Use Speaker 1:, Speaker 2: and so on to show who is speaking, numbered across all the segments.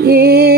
Speaker 1: এই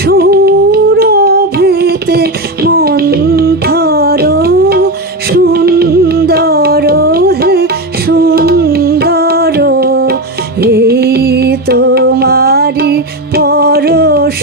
Speaker 1: সৌরভেতে মন্থর সুন্দর হে সুন্দর। এই তোমারি পরশ